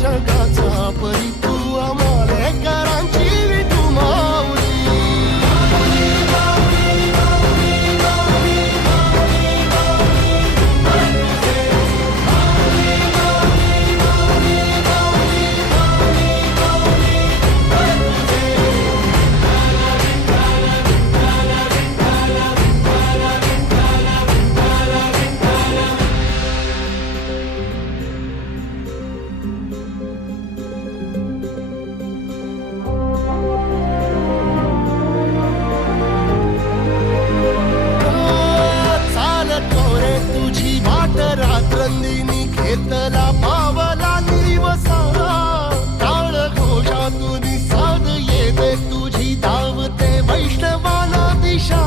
जगाचा परी तू आम्हाला करांची विठू माऊली. रात्रंदिनी घेतला पावला दिवसा टाळ घोषातून साध येते तुझी धावते वैष्णवाला दिशा.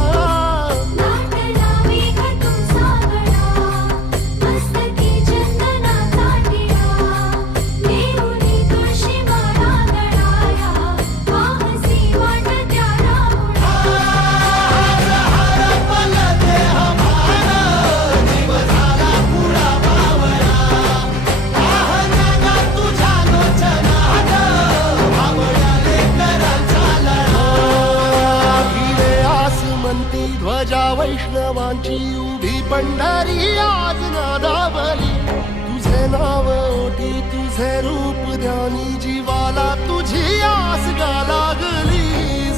ध्वजा वैष्णवांची उभी पंढरी आज नादावली. तुझे नाव ओटी तुझे रूप ध्यानी जीवाला तुझी आस गा लागली.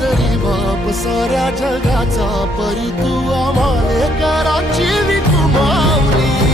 जरी बाप साऱ्या जगाचा परी तू आम्हाले कराची विठू माऊली.